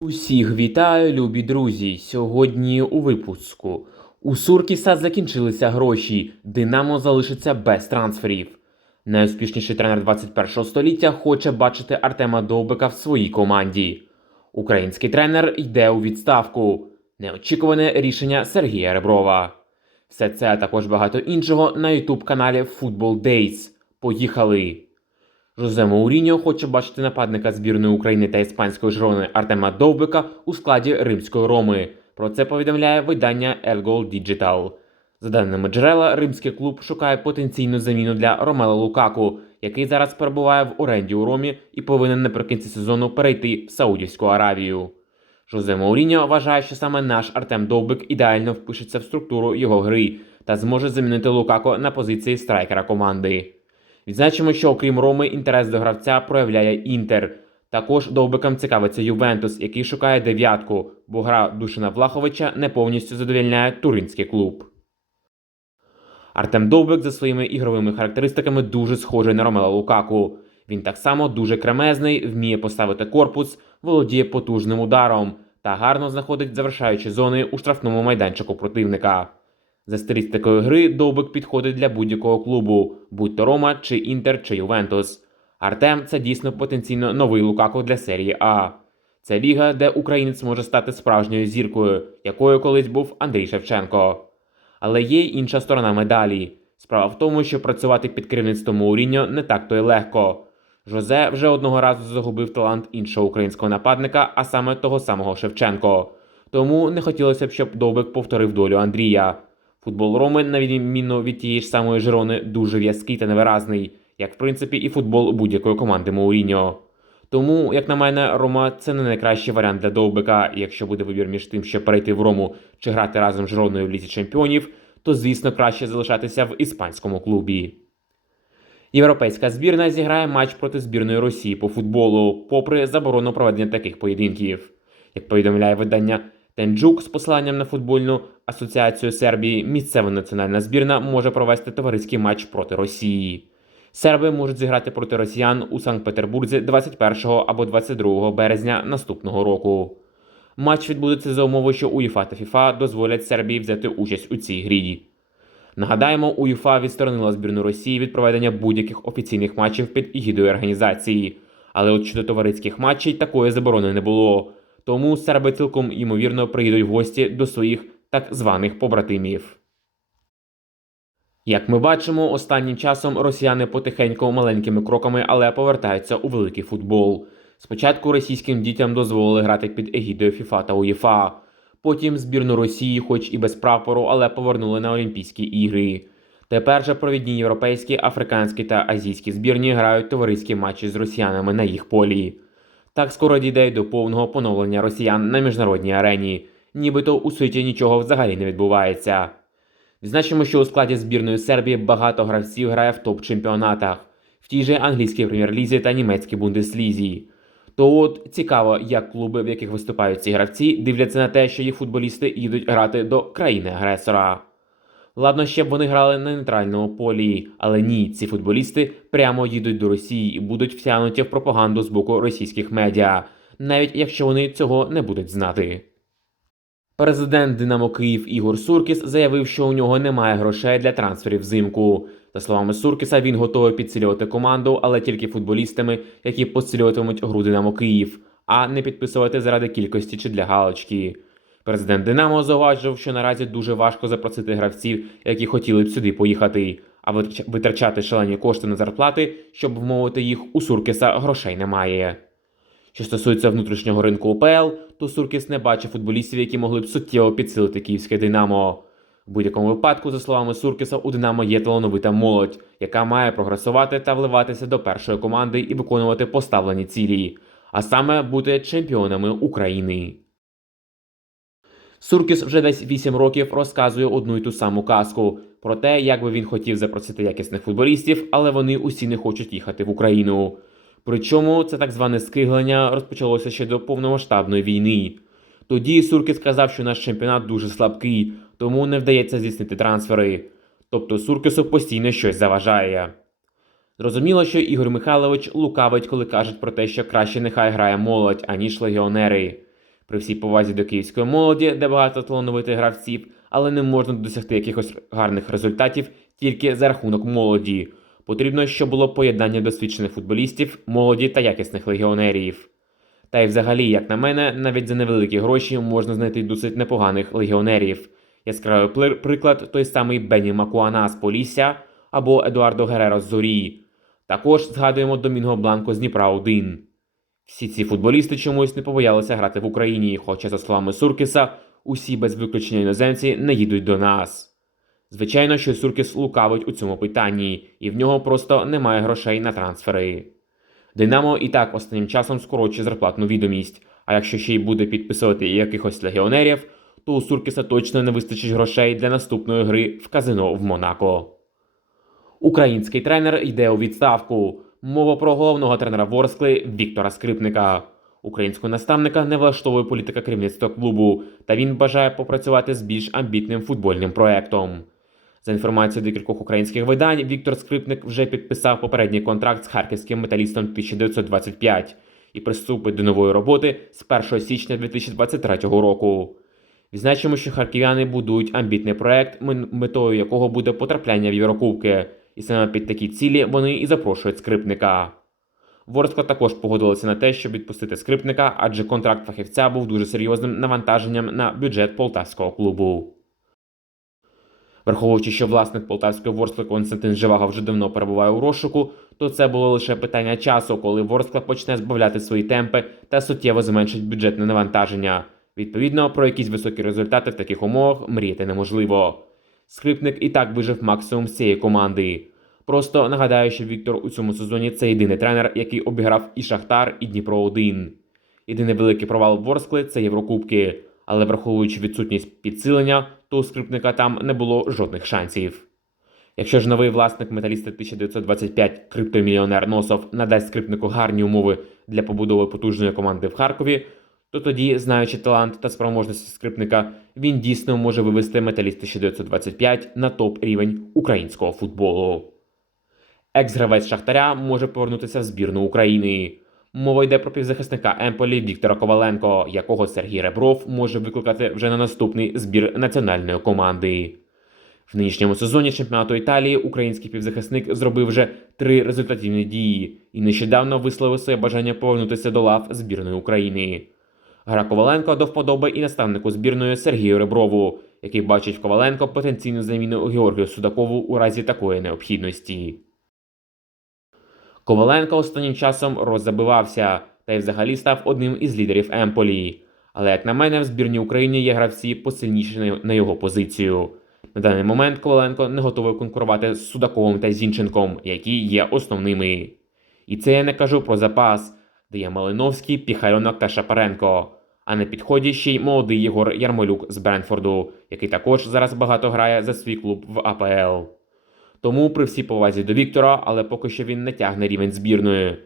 Усіх вітаю, любі друзі! Сьогодні у випуску. У Суркіса закінчилися гроші. Динамо залишиться без трансферів. Найуспішніший тренер 21-го століття хоче бачити Артема Довбика в своїй команді. Український тренер йде у відставку. Неочікуване рішення Сергія Реброва. Все це а також багато іншого на ютуб каналі Football Days. Поїхали! Жозе Мауріньо хоче бачити нападника збірної України та іспанської жрони Артема Довбика у складі римської Роми. Про це повідомляє видання El Gol Digital. За даними джерела, римський клуб шукає потенційну заміну для Ромела Лукаку, який зараз перебуває в оренді у Ромі і повинен наприкінці сезону перейти в Саудівську Аравію. Жозе Мауріньо вважає, що саме наш Артем Довбик ідеально впишеться в структуру його гри та зможе замінити Лукако на позиції страйкера команди. Відзначимо, що окрім Роми, інтерес до гравця проявляє Інтер. Також довбикам цікавиться Ювентус, який шукає дев'ятку, бо гра Душина Влаховича не повністю задовільняє туринський клуб. Артем Довбик за своїми ігровими характеристиками дуже схожий на Ромела Лукаку. Він так само дуже кремезний, вміє поставити корпус, володіє потужним ударом та гарно знаходить завершаючі зони у штрафному майданчику противника. За стилістикою гри Довбик підходить для будь-якого клубу, будь то Рома, чи Інтер, чи Ювентус. Артем це дійсно потенційно новий Лукако для серії А. Це ліга, де українець може стати справжньою зіркою, якою колись був Андрій Шевченко. Але є й інша сторона медалі. Справа в тому, що працювати під керівництвом Мауріньо не так то й легко. Жозе вже одного разу загубив талант іншого українського нападника, а саме того самого Шевченко. Тому не хотілося б, щоб Довбик повторив долю Андрія. Футбол Роми, на відміну від тієї ж самої Жирони, дуже в'язкий та невиразний, як в принципі і футбол будь-якої команди Мауріньо. Тому, як на мене, Рома це не найкращий варіант для Довбика. Якщо буде вибір між тим, щоб перейти в Рому чи грати разом з Жироною в лізі чемпіонів, то звісно краще залишатися в іспанському клубі. Європейська збірна зіграє матч проти збірної Росії по футболу, попри заборону проведення таких поєдинків. Як повідомляє видання Тенджук з посиланням на футбольну асоціацію Сербії, місцева національна збірна може провести товариський матч проти Росії. Серби можуть зіграти проти росіян у Санкт-Петербурзі 21 або 22 березня наступного року. Матч відбудеться за умови, що УЄФА та ФІФА дозволять Сербії взяти участь у цій грі. Нагадаємо, УЄФА відсторонила збірну Росії від проведення будь-яких офіційних матчів під егідою організації. Але от щодо товариських матчів такої заборони не було. Тому серби цілком ймовірно приїдуть в гості до своїх так званих побратимів. Як ми бачимо, останнім часом росіяни потихеньку маленькими кроками, але повертаються у великий футбол. Спочатку російським дітям дозволили грати під егідою ФІФА та УЄФА. Потім збірну Росії, хоч і без прапору, але повернули на Олімпійські ігри. Тепер же провідні європейські, африканські та азійські збірні грають товариські матчі з росіянами на їх полі. Так скоро дійде й до повного поновлення росіян на міжнародній арені, нібито у світі нічого взагалі не відбувається. Відзначимо, що у складі збірної Сербії багато гравців грає в топ-чемпіонатах, в тій же англійській прем'єр-лізі та німецькій бундеслізі. То от цікаво, як клуби, в яких виступають ці гравці, дивляться на те, що їх футболісти їдуть грати до країни-агресора. Ладно, ще б вони грали на нейтральному полі, але ні, ці футболісти прямо їдуть до Росії і будуть втягнуті в пропаганду з боку російських медіа, навіть якщо вони цього не будуть знати. Президент Динамо Київ Ігор Суркіс заявив, що у нього немає грошей для трансферів взимку. За словами Суркіса, він готовий підсилювати команду, але тільки футболістами, які підсилюватимуть гру Динамо Київ, а не підписувати заради кількості чи для галочки. Президент Динамо зауважив, що наразі дуже важко запросити гравців, які хотіли б сюди поїхати, а витрачати шалені кошти на зарплати, щоб вмовити їх у Суркіса грошей немає. Що стосується внутрішнього ринку УПЛ, то Суркіс не бачить футболістів, які могли б суттєво підсилити київське Динамо. В будь-якому випадку, за словами Суркіса, у Динамо є талановита молодь, яка має прогресувати та вливатися до першої команди і виконувати поставлені цілі, а саме бути чемпіонами України. Суркіс вже десь 8 років розказує одну й ту саму казку про те, як би він хотів запросити якісних футболістів, але вони усі не хочуть їхати в Україну. Причому це так зване скиглення розпочалося ще до повномасштабної війни. Тоді Суркіс сказав, що наш чемпіонат дуже слабкий, тому не вдається здійснити трансфери. Тобто Суркісу постійно щось заважає. Зрозуміло, що Ігор Михайлович лукавить, коли кажуть про те, що краще нехай грає молодь, аніж легіонери. При всій повазі до київської молоді, де багато талановитих гравців, але не можна досягти якихось гарних результатів тільки за рахунок молоді. Потрібно, щоб було поєднання досвідчених футболістів, молоді та якісних легіонерів. Та й взагалі, як на мене, навіть за невеликі гроші можна знайти досить непоганих легіонерів. Яскравий приклад той самий Бені Макуана з Полісся або Едуардо Гереро з Зорі. Також згадуємо Домінго Бланко з Дніпра 1. Всі ці футболісти чомусь не побоялися грати в Україні, хоча, за словами Суркіса, усі без виключення іноземці не їдуть до нас. Звичайно, що Суркіс лукавить у цьому питанні, і в нього просто немає грошей на трансфери. Динамо і так останнім часом скорочує зарплатну відомість, а якщо ще й буде підписувати якихось легіонерів, то у Суркіса точно не вистачить грошей для наступної гри в казино в Монако. Український тренер йде у відставку. Мова про головного тренера Ворскли Віктора Скрипника. Українського наставника не влаштовує політика керівництва клубу, та він бажає попрацювати з більш амбітним футбольним проектом. За інформацією декількох українських видань, Віктор Скрипник вже підписав попередній контракт з харківським металістом 1925 і приступить до нової роботи з 1 січня 2023 року. Відзначимо, що харків'яни будують амбітний проект, метою якого буде потрапляння в Єврокубки, і саме під такі цілі вони і запрошують скрипника. Ворскла також погодилася на те, щоб відпустити скрипника, адже контракт фахівця був дуже серйозним навантаженням на бюджет полтавського клубу. Враховуючи, що власник полтавської Ворскли Константин Живаго вже давно перебуває у розшуку, то це було лише питання часу, коли Ворскла почне збавляти свої темпи та суттєво зменшить бюджетне навантаження. Відповідно, про якісь високі результати в таких умовах мріяти неможливо. Скрипник і так вижив максимум цієї команди. Просто нагадаю, що Віктор у цьому сезоні це єдиний тренер, який обіграв і Шахтар, і Дніпро 1 Єдиний великий провал Ворскли це Єврокубки, але враховуючи відсутність підсилення, то у скрипника там не було жодних шансів. Якщо ж новий власник металіста 1925 криптомільйонер Носов надасть скрипнику гарні умови для побудови потужної команди в Харкові, то тоді, знаючи талант та спроможності скрипника, він дійсно може вивести металіст 1925 на топ рівень українського футболу. Екс-гравець Шахтаря може повернутися в збірну України. Мова йде про півзахисника Емполі Віктора Коваленко, якого Сергій Ребров може викликати вже на наступний збір національної команди. В нинішньому сезоні чемпіонату Італії український півзахисник зробив вже три результативні дії і нещодавно висловив своє бажання повернутися до лав збірної України. Гра Коваленко до вподоби і наставнику збірної Сергію Реброву, який бачить Коваленко потенційну заміну Георгію Судакову у разі такої необхідності. Коваленко останнім часом роззабивався та й взагалі став одним із лідерів Емполі. Але, як на мене, в збірній Україні є гравці посильніші на його позицію. На даний момент Коваленко не готовий конкурувати з Судаковим та Зінченком, які є основними. І це я не кажу про запас, де є Малиновський, Піхальонок та Шапаренко. А на підході ще й молодий Єгор Ярмолюк з Бренфорду, який також зараз багато грає за свій клуб в АПЛ. Тому при всій повазі до Віктора, але поки що він не тягне рівень збірної.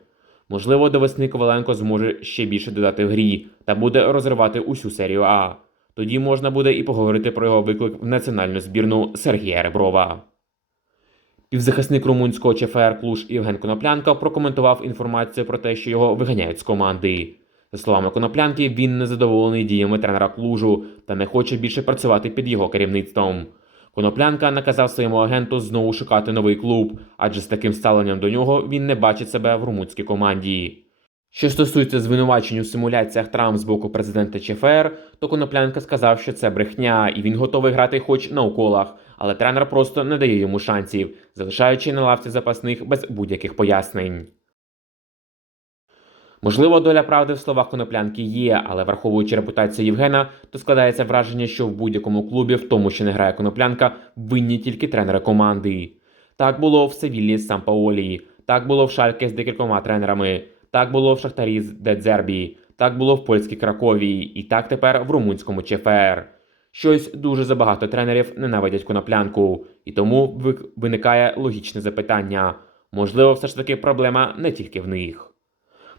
Можливо, до весни Коваленко зможе ще більше додати в грі та буде розривати усю серію А. Тоді можна буде і поговорити про його виклик в національну збірну Сергія Реброва. Півзахисник румунського ЧФР Клуш Євген Коноплянка прокоментував інформацію про те, що його виганяють з команди. За словами Коноплянки, він незадоволений діями тренера Клужу та не хоче більше працювати під його керівництвом. Коноплянка наказав своєму агенту знову шукати новий клуб, адже з таким ставленням до нього він не бачить себе в румунській команді. Що стосується звинувачень у симуляціях травм з боку президента ЧФР, то Коноплянка сказав, що це брехня, і він готовий грати хоч на уколах, але тренер просто не дає йому шансів, залишаючи на лавці запасних без будь-яких пояснень. Можливо, доля правди в словах коноплянки є, але враховуючи репутацію Євгена, то складається враження, що в будь-якому клубі, в тому, що не грає коноплянка, винні тільки тренери команди. Так було в Севіллі з Сампаолі, так було в Шальке з декількома тренерами, так було в Шахтарі з Дедзербі, так було в польській Кракові, і так тепер в румунському ЧФР. Щось дуже забагато тренерів ненавидять коноплянку, і тому виникає логічне запитання: можливо, все ж таки проблема не тільки в них.